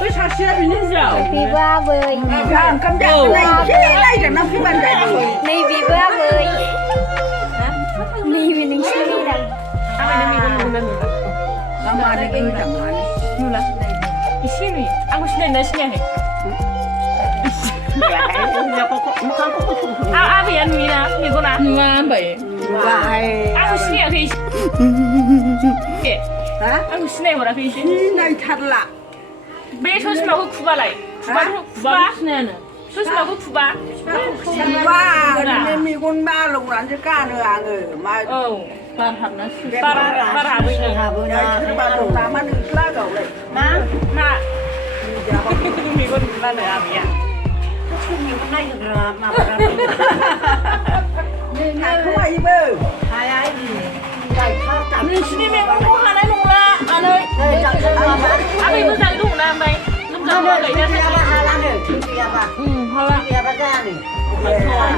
为啥写比你少？比巴贝，Cầm chặt này cái này chẳng nó phía bên đây rồi. ในบีบ้าเบยนี่เป็นหนึ่งชื่อนี่ดัง Apa yang demi guna guna? Lama ada cái chẳng hạn. Nula. Di sini. Aku sini dah sini ni. Apa yang ni lah? Ni guna. Ngapa? Vậy. Aku sini aku isi. Hả? Aku sini orang aku isi. Cái này thật lạ. Bây giờ tôi mau kuba lại. Kuba. Tôi mau kuba. Ba, nên mi con ba lồng lắn cho ca nữa à người mà. Para bây giờ. Đấy, ba lồng lắn mà được lá gầu này. Mà. Mi con ba nữa à bây giờ. Không ai đi bơ. Ni sini mi con mua hàng này lùng la. Anh ơi. Anh bây giờ đang lùng la mày. Lúc nào mua cái này. Hala.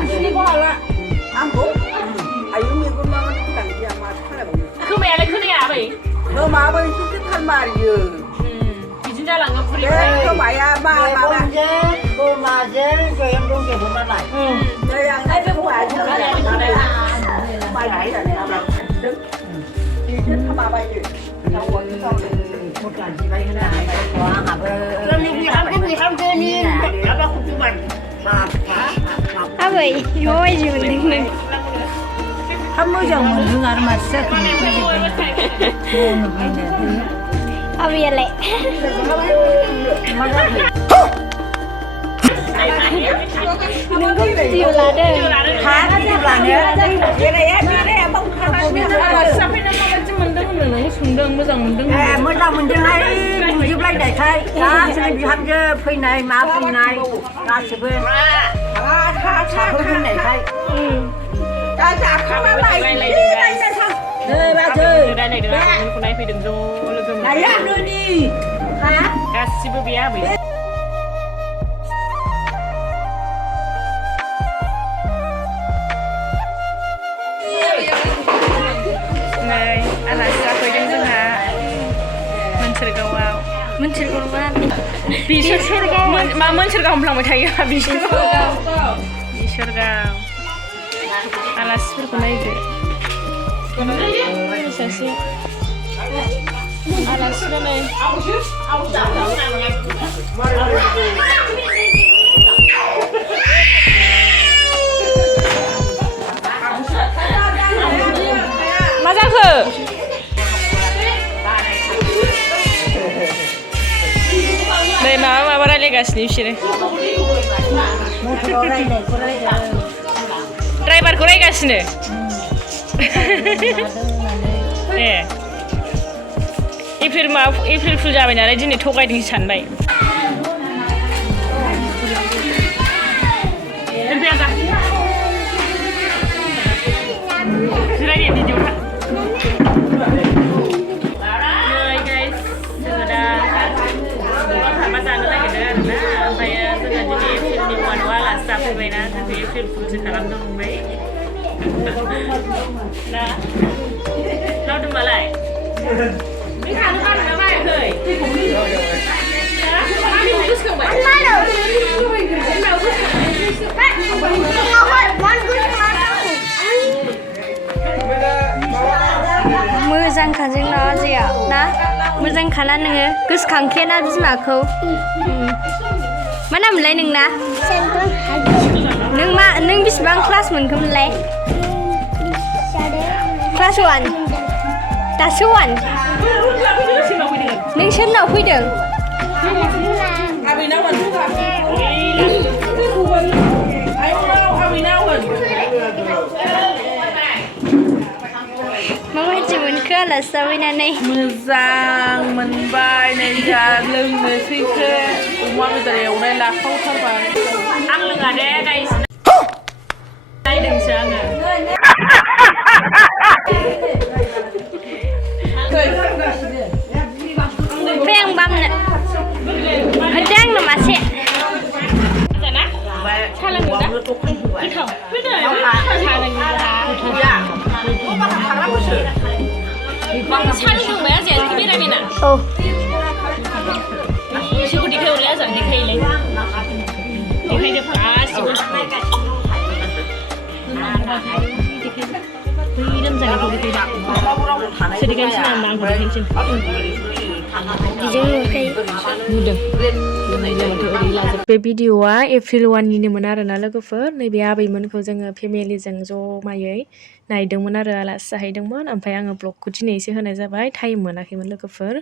Sini có hala. Ăn bố. Ai mi con ba nó chẳng gì mà thay bằng. Cứ mẹ lại cứ đi à vậy? Mà bây giờ cái thân mà gì. Thì chính ra là ngọc free. Đấy, không phải à ba mà. Cô mà dễ rồi em đúng kiểu mà lại. Đây ăn đây không phải chứ. Bài này là đứng. Đi chết mà bay chứ. Đâu có cái con Một cả chị bay cái này quá hả bơ. Làm gì không chơi đi. Đã bao khúc chú mình. à vậy ngồi gì mình đứng này Không bao giờ mình đứng ở mặt sẽ không có gì à vậy lẹ đừng có chịu là đây Hả? Nó chụp lại nữa. Cái này bông khăn nó biết rồi. Sao phải nằm trong mình đứng nó xuống đường mới rằng mình đứng. Mới đầu mình đứng đây mình giúp lấy để thay. Đó, sẽ bị ham chứ phi này mà phi này. Đó, sẽ bên. Chả không phi này thay. Chả không có này. Đây sao? Đây ba chơi. Đây này được rồi. Con này phải đừng vô. Này á, đưa đi. Hả? Kasih beberapa ya. Này, anh là sao tôi đang hả? Mình chơi gạo vào. mình chỉ còn ba Bị sốt gạo. Mà mình chơi gạo không làm thay à? Bị sốt gạo. Bị sốt gạo. Anh là super con này deh. Sesi. Anh là super này. Mà ra khử. Đây mà đây lấy gas đi xí này. Driver ku lấy gas này. April Fool जाबाय नालाय दिनै थगायदों सानबाय जिरायदे video नै guys जोङो दा माबा जानो नागिरदों आरोना ओमफ्राय जोङो दिनै एप्रिलनि 1 आलासि जाफैबायना जोंखौ एप्रिल फुलसो खालामदों ओमफ्राय दा लावदोंबालाय Mình thả nước ăn nó mày khởi. मोजां खाजों ना जिया ना मोजां खाना नोङो गोसोखांखेना बिमाखौ मा नाम मोनलाय नोंना नों बेसेबां क्लास मोनखोमोनलाय क्लास 1 दासो 1 नों सोरनाव फैदों माबायदि मोनखो आलासि जाफैनानै मोजां मोनबाय नै दा लोंनोसैसो अमा बेदर एवनाय लाखावथारबाय आं लोङा दे गाइस नायदोंसो आङो Peng băm nè ở trang là mà sẽ Sao lần nữa đó? Cái thằng biết rồi sao lần nữa là 사는 거 뭐야? 쟤 TV라면은. 어. 시고 디케 올려서 디케이래. 디케이래 빠시고. 이름 장에 거기 되다. 저리 괜찮아 난 거기 괜찮아. बे भिडिअआ एप्रिल 1निमोन आरोना लोगोफोर नैबे आबैमोनखौ जोङो फेमिलिजों जमायै नायदोंमोन आरो आलासि जाहैदोंमोन ओमफ्राय आङो ब्लगखौ दिनैसो होनाय जाबाय टाइम मोनाखैमोन लोगोफोर